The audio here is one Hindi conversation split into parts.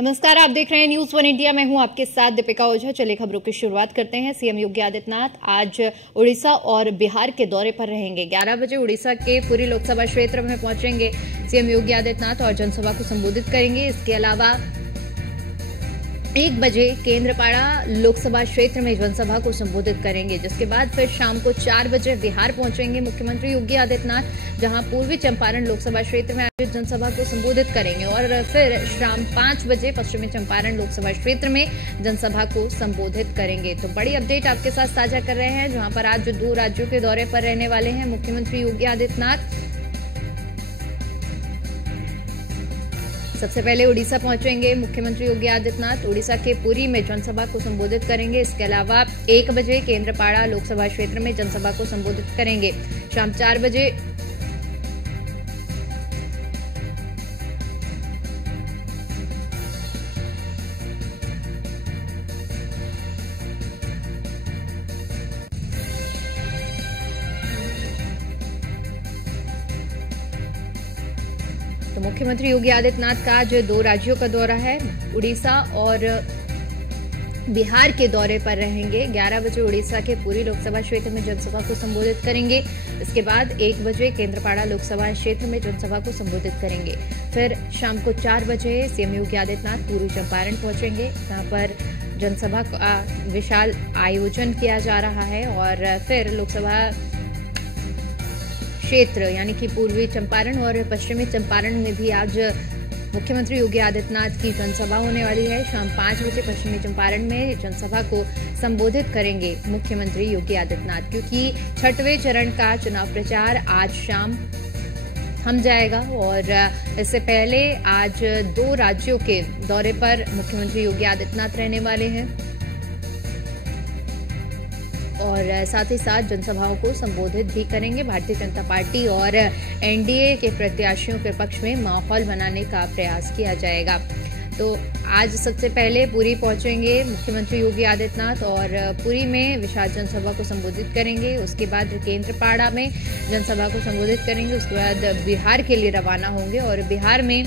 नमस्कार, आप देख रहे हैं न्यूज वन इंडिया। मैं हूं आपके साथ दीपिका ओझा। चलिए खबरों की शुरुआत करते हैं। सीएम योगी आदित्यनाथ आज उड़ीसा और बिहार के दौरे पर रहेंगे। 11 बजे उड़ीसा के पुरी लोकसभा क्षेत्र में पहुंचेंगे सीएम योगी आदित्यनाथ और जनसभा को संबोधित करेंगे। इसके अलावा 1 बजे केंद्रपाड़ा लोकसभा क्षेत्र में जनसभा को संबोधित करेंगे, जिसके बाद फिर शाम को 4 बजे बिहार पहुंचेंगे मुख्यमंत्री योगी आदित्यनाथ, जहां पूर्वी चंपारण लोकसभा क्षेत्र में आयोजित जनसभा को संबोधित करेंगे और फिर शाम 5 बजे पश्चिमी चंपारण लोकसभा क्षेत्र में जनसभा को संबोधित करेंगे। तो बड़ी अपडेट आपके साथ साझा कर रहे हैं, जहां पर आज 2 राज्यों के दौरे पर रहने वाले हैं मुख्यमंत्री योगी आदित्यनाथ। सबसे पहले उड़ीसा पहुंचेंगे मुख्यमंत्री योगी आदित्यनाथ। उड़ीसा के पुरी में जनसभा को संबोधित करेंगे। इसके अलावा 1 बजे केंद्रपाड़ा लोकसभा क्षेत्र में जनसभा को संबोधित करेंगे। शाम 4 बजे तो मुख्यमंत्री योगी आदित्यनाथ का आज 2 राज्यों का दौरा है। उड़ीसा और बिहार के दौरे पर रहेंगे। 11 बजे उड़ीसा के पुरी लोकसभा क्षेत्र में जनसभा को संबोधित करेंगे। इसके बाद 1 बजे केंद्रपाड़ा लोकसभा क्षेत्र में जनसभा को संबोधित करेंगे। फिर शाम को 4 बजे सीएम योगी आदित्यनाथ पूर्वी चंपारण पहुंचेंगे, जहां पर जनसभा का विशाल आयोजन किया जा रहा है और फिर लोकसभा क्षेत्र यानी कि पूर्वी चंपारण और पश्चिमी चंपारण में भी आज मुख्यमंत्री योगी आदित्यनाथ की जनसभा होने वाली है। शाम 5 बजे पश्चिमी चंपारण में जनसभा को संबोधित करेंगे मुख्यमंत्री योगी आदित्यनाथ, क्योंकि 6वें चरण का चुनाव प्रचार आज शाम थम जाएगा और इससे पहले आज 2 राज्यों के दौरे पर मुख्यमंत्री योगी आदित्यनाथ रहने वाले हैं और साथ ही साथ जनसभाओं को संबोधित भी करेंगे। भारतीय जनता पार्टी और एनडीए के प्रत्याशियों के पक्ष में माहौल बनाने का प्रयास किया जाएगा। तो आज सबसे पहले पुरी पहुंचेंगे मुख्यमंत्री योगी आदित्यनाथ और पुरी में विशाल जनसभा को संबोधित करेंगे। उसके बाद केंद्रपाड़ा में जनसभा को संबोधित करेंगे। उसके बाद बिहार के लिए रवाना होंगे और बिहार में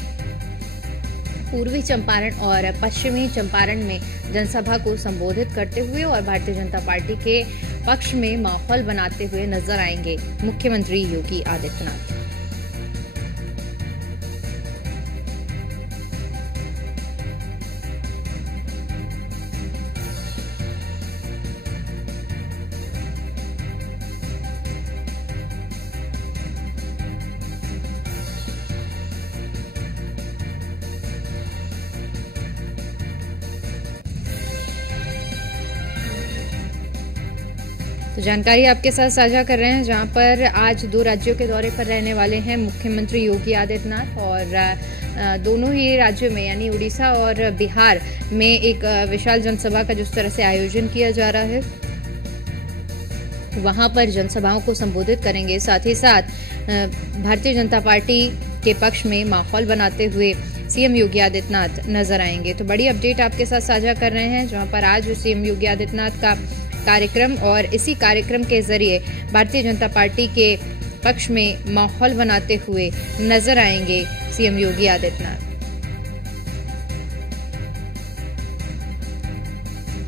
पूर्वी चंपारण और पश्चिमी चंपारण में जनसभा को संबोधित करते हुए और भारतीय जनता पार्टी के पक्ष में माहौल बनाते हुए नजर आएंगे मुख्यमंत्री योगी आदित्यनाथ। तो जानकारी आपके साथ साझा कर रहे हैं, जहां पर आज 2 राज्यों के दौरे पर रहने वाले हैं मुख्यमंत्री योगी आदित्यनाथ और दोनों ही राज्यों में यानी उड़ीसा और बिहार में एक विशाल जनसभा का जिस तरह से आयोजन किया जा रहा है, वहां पर जनसभाओं को संबोधित करेंगे। साथ ही साथ भारतीय जनता पार्टी के पक्ष में माहौल बनाते हुए सीएम योगी आदित्यनाथ नजर आएंगे। तो बड़ी अपडेट आपके साथ साझा कर रहे हैं, जहां पर आज सीएम योगी आदित्यनाथ का कार्यक्रम और इसी कार्यक्रम के जरिए भारतीय जनता पार्टी के पक्ष में माहौल बनाते हुए नजर आएंगे सीएम योगी आदित्यनाथ।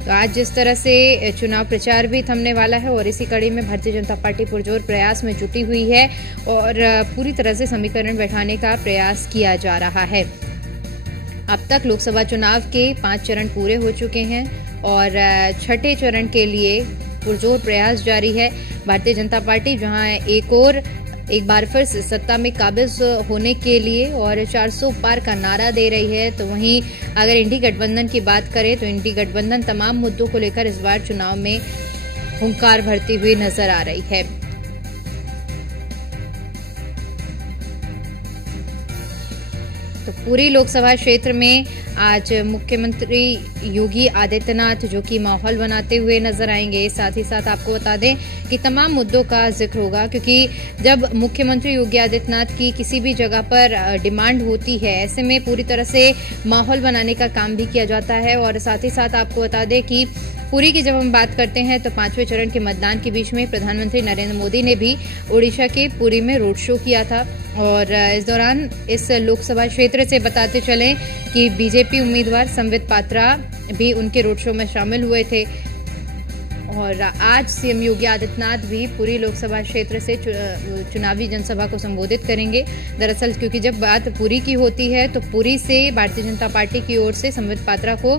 तो आज जिस तरह से चुनाव प्रचार भी थमने वाला है और इसी कड़ी में भारतीय जनता पार्टी पुरजोर प्रयास में जुटी हुई है और पूरी तरह से समीकरण बैठाने का प्रयास किया जा रहा है। अब तक लोकसभा चुनाव के 5 चरण पूरे हो चुके हैं और 6ठे चरण के लिए पुरजोर प्रयास जारी है। भारतीय जनता पार्टी जहां एक बार फिर से सत्ता में काबिज होने के लिए और 400 पार का नारा दे रही है, तो वहीं अगर इंडी गठबंधन की बात करें तो इंडी गठबंधन तमाम मुद्दों को लेकर इस बार चुनाव में हुंकार भरती हुई नजर आ रही है। तो पूरी लोकसभा क्षेत्र में आज मुख्यमंत्री योगी आदित्यनाथ जो कि माहौल बनाते हुए नजर आएंगे। साथ ही साथ आपको बता दें कि तमाम मुद्दों का जिक्र होगा, क्योंकि जब मुख्यमंत्री योगी आदित्यनाथ की किसी भी जगह पर डिमांड होती है, ऐसे में पूरी तरह से माहौल बनाने का काम भी किया जाता है। और साथ ही साथ आपको बता दें कि पुरी की जब हम बात करते हैं तो 5वें चरण के मतदान के बीच में प्रधानमंत्री नरेंद्र मोदी ने भी ओडिशा के पुरी में रोड शो किया था और इस दौरान इस लोकसभा क्षेत्र से से बताते चले कि बीजेपी उम्मीदवार संबित पात्रा भी उनके रोड शो में शामिल हुए थे और आज सीएम योगी आदित्यनाथ भी पुरी लोकसभा क्षेत्र से चुनावी जनसभा को संबोधित करेंगे। दरअसल क्योंकि जब बात पुरी की होती है तो पुरी से भारतीय जनता पार्टी की ओर से संबित पात्रा को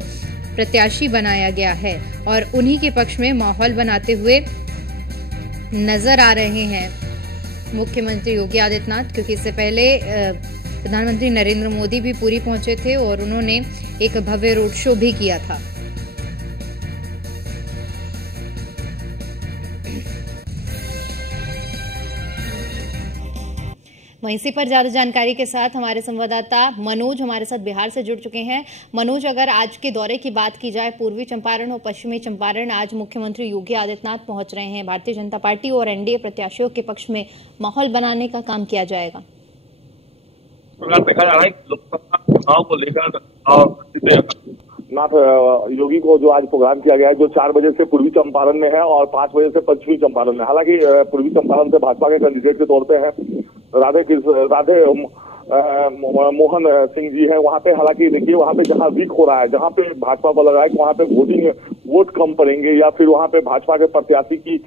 प्रत्याशी बनाया गया है और उन्हीं के पक्ष में माहौल बनाते हुए नजर आ रहे हैं मुख्यमंत्री योगी आदित्यनाथ, क्योंकि इससे पहले प्रधानमंत्री नरेंद्र मोदी भी पुरी पहुंचे थे और उन्होंने एक भव्य रोड शो भी किया था। वहीं इसी पर ज्यादा जानकारी के साथ हमारे संवाददाता मनोज हमारे साथ बिहार से जुड़ चुके हैं। मनोज, अगर आज के दौरे की बात की जाए, पूर्वी चंपारण और पश्चिमी चंपारण आज मुख्यमंत्री योगी आदित्यनाथ पहुंच रहे हैं। भारतीय जनता पार्टी और एनडीए प्रत्याशियों के पक्ष में माहौल बनाने का काम किया जाएगा। देखा जा रहा है लोकसभा चुनाव को लेकर नाथ योगी को जो आज प्रोग्राम किया गया है, जो 4 बजे से पूर्वी चंपारण में है और 5 बजे से पश्चिमी चंपारण में। हालांकि पूर्वी चंपारण से भाजपा के कैंडिडेट के तौर पे है राधे मोहन सिंह जी है वहां पे। हालांकि देखिए वहां पे जहां वीक हो रहा है, जहां पे भाजपा को लगा है कि वहां पे वोट कम पड़ेंगे या फिर वहां पे भाजपा के प्रत्याशी की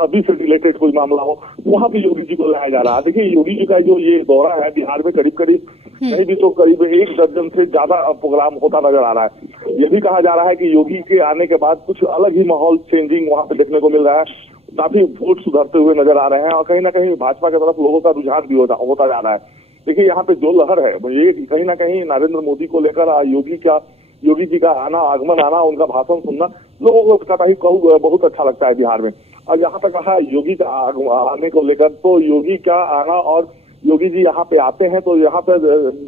अभी से रिलेटेड कोई मामला हो, वहां पे योगी जी को लाया जा रहा है। देखिए योगी जी का जो ये दौरा है बिहार में करीब कहीं भी तो करीब 1 दर्जन से ज्यादा प्रोग्राम होता नजर आ रहा है। यह भी कहा जा रहा है कि योगी के आने के बाद कुछ अलग ही माहौल चेंजिंग वहां पे देखने को मिल रहा है। काफी वोट सुधरते हुए नजर आ रहे हैं और कहीं ना कहीं भाजपा की तरफ लोगों का रुझान भी होता जा रहा है। देखिए यहाँ पे जो लहर है ये कहीं ना कहीं नरेंद्र मोदी को लेकर योगी जी का आगमन आना, उनका भाषण सुनना लोगों को कतई कहूँ बहुत अच्छा लगता है बिहार में। और यहाँ तक कहा योगी का आने को लेकर, तो योगी का आना और योगी जी यहाँ पे आते हैं तो यहाँ पे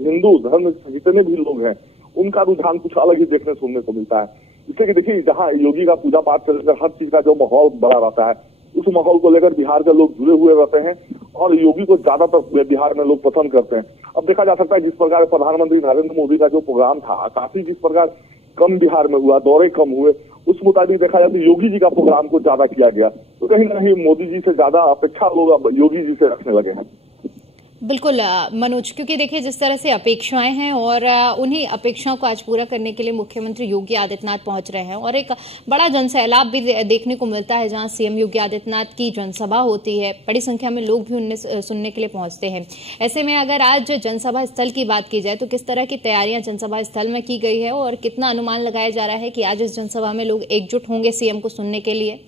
हिंदू धर्म जितने भी लोग हैं उनका रुझान कुछ अलग ही देखने सुनने को मिलता है। इसलिए कि देखिए जहाँ योगी का पूजा पाठ से लेकर हर चीज का जो माहौल बना रहता है, उस माहौल को लेकर बिहार के लोग जुड़े हुए रहते हैं और योगी को ज्यादातर बिहार में लोग पसंद करते हैं। अब देखा जा सकता है जिस प्रकार प्रधानमंत्री नरेंद्र मोदी का जो प्रोग्राम था काफी जिस प्रकार कम बिहार में हुआ, दौरे कम हुए, उस मुताबिक देखा जाए तो योगी जी का प्रोग्राम को ज्यादा किया गया। तो कहीं ना कहीं मोदी जी से ज्यादा अपेक्षा लोग अब योगी जी से रखने लगे हैं। बिल्कुल मनोज, क्योंकि देखिए जिस तरह से अपेक्षाएं हैं और उन्हीं अपेक्षाओं को आज पूरा करने के लिए मुख्यमंत्री योगी आदित्यनाथ पहुंच रहे हैं और एक बड़ा जनसैलाब भी देखने को मिलता है जहां सीएम योगी आदित्यनाथ की जनसभा होती है। बड़ी संख्या में लोग भी उन्हें सुनने के लिए पहुंचते हैं। ऐसे में अगर आज जनसभा स्थल की बात की जाए तो किस तरह की तैयारियां जनसभा स्थल में की गई है और कितना अनुमान लगाया जा रहा है कि आज इस जनसभा में लोग एकजुट होंगे सीएम को सुनने के लिए?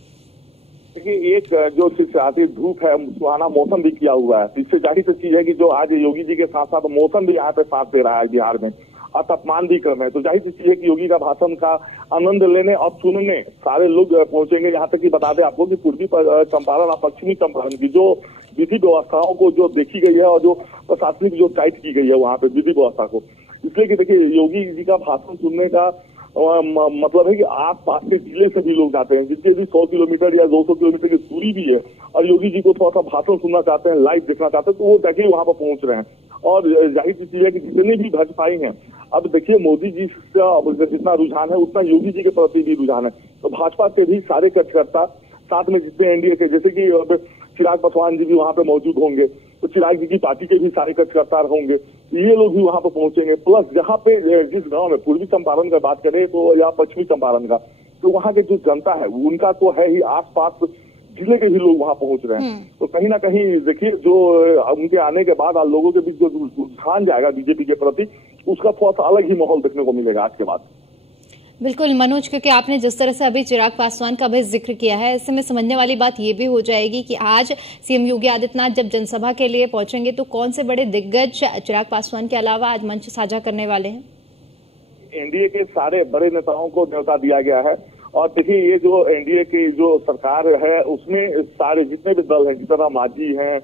देखिए एक जो चिलचिलाती धूप है, सुहाना मौसम भी किया हुआ है। इससे जाहिर सी चीज है कि जो आज योगी जी के साथ साथ मौसम भी यहाँ पे साथ दे रहा है बिहार में और तापमान भी कम है। तो जाहिर सी चीज है कि योगी का भाषण का आनंद लेने और सुनने सारे लोग पहुंचेंगे। यहाँ तक कि बता दें आपको कि पूर्वी चंपारण और पश्चिमी चंपारण की जो विधि व्यवस्थाओं को जो देखी गई है और जो प्रशासनिक जो टाइट की गई है वहाँ पे विधि व्यवस्था को, इसलिए कि देखिए योगी जी का भाषण सुनने का मतलब है कि आस पास के जिले से भी लोग जाते हैं, जिसके भी 100 किलोमीटर या 200 किलोमीटर की दूरी भी है और योगी जी को थोड़ा सा भाषण सुनना चाहते हैं, लाइव देखना चाहते हैं, तो वो जगह वहां पर पहुंच रहे हैं। और जाहिर सी चीज है कि जितने भी भाजपाई हैं, अब देखिए मोदी जी का जितना रुझान है उतना योगी जी के प्रति भी रुझान है। तो भाजपा के भी सारे कार्यकर्ता साथ में जितने एनडीए के, जैसे कि चिराग पासवान जी भी वहां पे मौजूद होंगे, तो चिराग जी की पार्टी के भी सारे कार्यकर्ता होंगे, ये लोग भी वहां पर पहुंचेंगे। प्लस जहाँ पे जिस गांव में पूर्वी चंपारण का बात करें तो या पश्चिमी चंपारण का, तो वहाँ के जो जनता है उनका तो है ही, आसपास जिले के भी लोग वहां पहुंच रहे हैं। तो कहीं ना कहीं देखिए जो उनके आने के बाद लोगों के बीच जो रुझान जाएगा बीजेपी के प्रति, उसका थोड़ा सा अलग ही माहौल देखने को मिलेगा आज के बाद। बिल्कुल मनोज, क्योंकि आपने जिस तरह से अभी चिराग पासवान का भी जिक्र किया है, ऐसे में समझने वाली बात ये भी हो जाएगी कि आज सीएम योगी आदित्यनाथ जब जनसभा के लिए पहुंचेंगे तो कौन से बड़े दिग्गज चिराग पासवान के अलावा आज मंच साझा करने वाले हैं? एनडीए के सारे बड़े नेताओं को न्योता दिया गया है और देखिए ये जो एनडीए की जो सरकार है उसमें सारे जितने भी दल हैं, जितना मांझी हैं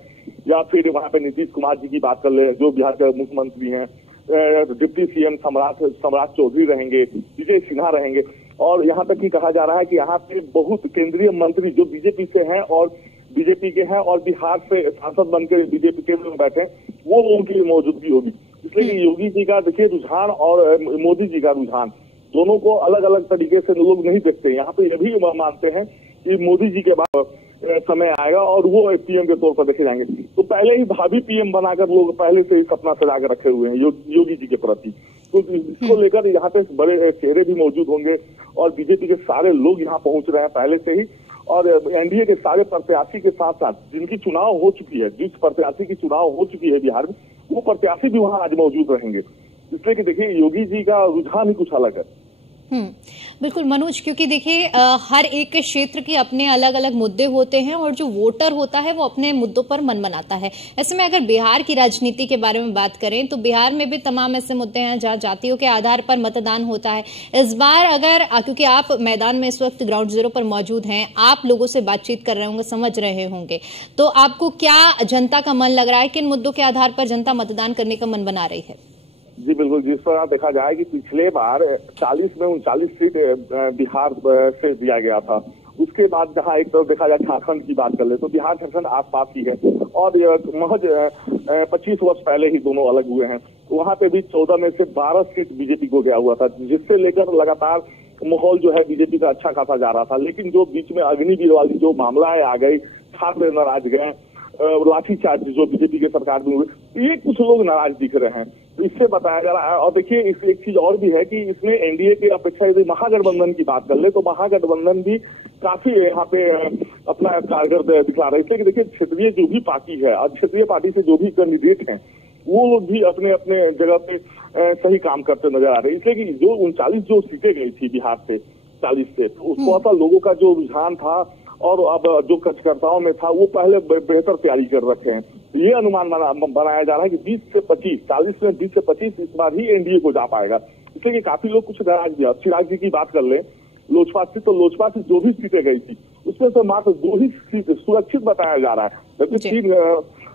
या फिर वहाँ पे नीतीश कुमार जी की बात कर ले जो बिहार के मुख्यमंत्री हैं, डिप्टी सीएम सम्राट चौधरी रहेंगे, विजय सिन्हा रहेंगे और यहाँ तक कि कहा जा रहा है कि यहाँ पे बहुत केंद्रीय मंत्री जो बीजेपी से हैं और बीजेपी के हैं और बिहार से सांसद बनकर बीजेपी के लोग बैठे वो उनकी मौजूदगी होगी। इसलिए कि योगी जी का देखिए रुझान और मोदी जी का रुझान दोनों को अलग अलग तरीके से लोग नहीं देखते। यहाँ पे ये भी मानते हैं कि मोदी जी के बाद समय आएगा और वो पीएम के तौर पर देखे जाएंगे। तो पहले ही भावी पीएम बनाकर लोग पहले से ही सपना सजा कर रखे हुए हैं योगी जी के प्रति। तो इसको लेकर यहाँ पे बड़े चेहरे भी मौजूद होंगे और बीजेपी के सारे लोग यहाँ पहुंच रहे हैं पहले से ही। और एनडीए के सारे प्रत्याशी के साथ साथ जिनकी चुनाव हो चुकी है, जिस प्रत्याशी की चुनाव हो चुकी है बिहार में, वो प्रत्याशी भी वहाँ आज मौजूद रहेंगे। इसलिए कि देखिए योगी जी का रुझान ही कुछ अलग है। बिल्कुल मनोज, क्योंकि देखिए हर एक क्षेत्र के अपने अलग अलग मुद्दे होते हैं और जो वोटर होता है वो अपने मुद्दों पर मन बनाता है। ऐसे में अगर बिहार की राजनीति के बारे में बात करें तो बिहार में भी तमाम ऐसे मुद्दे हैं जहां जातियों के आधार पर मतदान होता है। इस बार अगर, क्योंकि आप मैदान में इस वक्त ग्राउंड जीरो पर मौजूद हैं, आप लोगों से बातचीत कर रहे होंगे, समझ रहे होंगे, तो आपको क्या जनता का मन लग रहा है, किन मुद्दों के आधार पर जनता मतदान करने का मन बना रही है? जी बिल्कुल, जिस तरह देखा जाए कि पिछले बार 40 में 39 सीट बिहार से दिया गया था। उसके बाद जहां एक तरफ देखा जाए झारखंड की बात कर ले तो बिहार झारखंड आसपास ही है और महज 25 वर्ष पहले ही दोनों अलग हुए हैं। वहां पे भी 14 में से 12 सीट बीजेपी को गया हुआ था, जिससे लेकर लगातार माहौल जो है बीजेपी का अच्छा खासा जा रहा था। लेकिन जो बीच में अग्निवीर वाली जो मामलाएं आ गई, छात्र नाराज गए, लाठीचार्ज जो बीजेपी के सरकार में हुए, ये कुछ लोग नाराज दिख रहे हैं। तो इससे बताया जा रहा है। और देखिए इस एक चीज और भी है कि इसमें एनडीए की अपेक्षा यदि महागठबंधन की बात कर ले तो महागठबंधन भी काफी यहाँ पे अपना कारगर दिखला रहा है। इसलिए कि देखिए क्षेत्रीय जो भी पार्टी है और क्षेत्रीय पार्टी से जो भी कैंडिडेट हैं वो लोग भी अपने अपने जगह पे सही काम करते नजर आ रहे हैं। इसलिए कि जो 39 जो सीटें गई थी बिहार से 40 से, तो उसको ऐसा लोगों का जो रुझान था और अब जो कार्यकर्ताओं में था वो पहले बेहतर तैयारी कर रखे हैं। तो ये अनुमान बनाया जा रहा है कि 20 से 25, 40 में 20 से 25 इस बार ही एनडीए को जा पाएगा। इसलिए कि काफी लोग कुछ नाराज भी। चिराग जी की बात कर ले लोजपा से, तो लोजपा से जो भी सीटें गई थी उसमें से मात्र 2 ही सीट सुरक्षित बताया जा रहा है, जबकि 3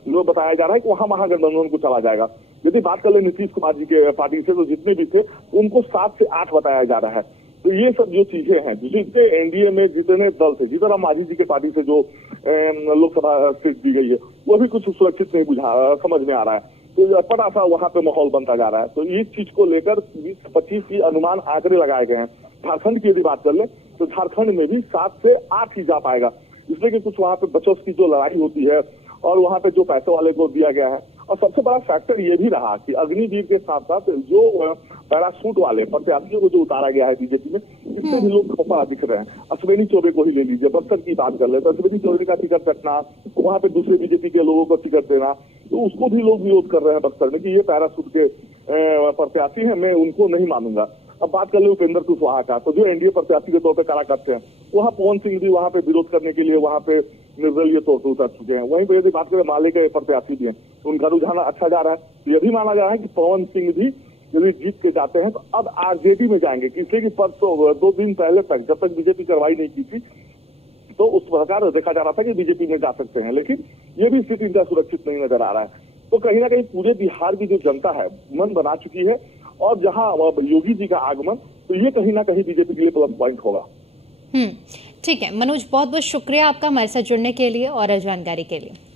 लोग बताया जा रहा है कि वहां महागठबंधन को चला जाएगा। यदि बात कर ले नीतीश कुमार जी के पार्टी से तो जितने भी थे उनको 7 से 8 बताया जा रहा है। तो ये सब जो चीजें हैं, जिससे एनडीए में जितने दल थे, जिस तरह मांझी जी के पार्टी से जो लोकसभा सीट दी गई है वो भी कुछ सुरक्षित नहीं समझ में आ रहा है। तो बड़ा सा वहां पे माहौल बनता जा रहा है। तो इस चीज को लेकर 20 से 25 की अनुमान आंकड़े लगाए गए हैं। झारखंड की यदि बात कर ले तो झारखंड में भी 7 से 8 ही जा पाएगा। इसलिए कि कुछ वहां पे बचौस की जो लड़ाई होती है और वहां पे जो पैसे वाले को दिया गया है। और सबसे बड़ा फैक्टर ये भी रहा कि अग्निवीर के साथ साथ जो पैराशूट वाले प्रत्याशियों को जो उतारा गया है बीजेपी में, इससे भी लोग खफा दिख रहे हैं। अश्विनी चौबे को ही ले लीजिए, बक्सर की बात कर ले तो अश्विनी चौबे का टिकट कटना, वहां पे दूसरे बीजेपी के लोगों को टिकट देना, तो उसको भी लोग विरोध कर रहे हैं बक्सर में कि ये पैराशूट के प्रत्याशी हैं, मैं उनको नहीं मानूंगा। अब बात कर ले उपेंद्र कुशवाहा का, तो जो एनडीए प्रत्याशी के तौर पर कारा करते हैं, वहाँ पवन सिंह भी वहाँ पे विरोध करने के लिए वहाँ पे निर्दलीय तौर पर उतर चुके हैं। वहीं पे यदि बात करें माले के प्रत्याशी भी हैं, उनका रुझान अच्छा जा रहा है। तो यह भी माना जा रहा है कि पवन सिंह भी यदि जीत के जाते हैं तो अब आरजेडी में जाएंगे, इसलिए कि परसों 2 दिन पहले तक जब तक बीजेपी कार्रवाई नहीं की थी तो उस प्रकार देखा जा रहा था कि बीजेपी में जा सकते हैं, लेकिन ये भी स्थिति इनका सुरक्षित नहीं नजर आ रहा है। तो कहीं ना कहीं पूरे बिहार की जो जनता है मन बना चुकी है और जहां योगी जी का आगमन, तो ये कहीं ना कहीं बीजेपी के लिए प्लस पॉइंट होगा। ठीक है मनोज, बहुत बहुत शुक्रिया आपका हमारे साथ जुड़ने के लिए और जानकारी के लिए।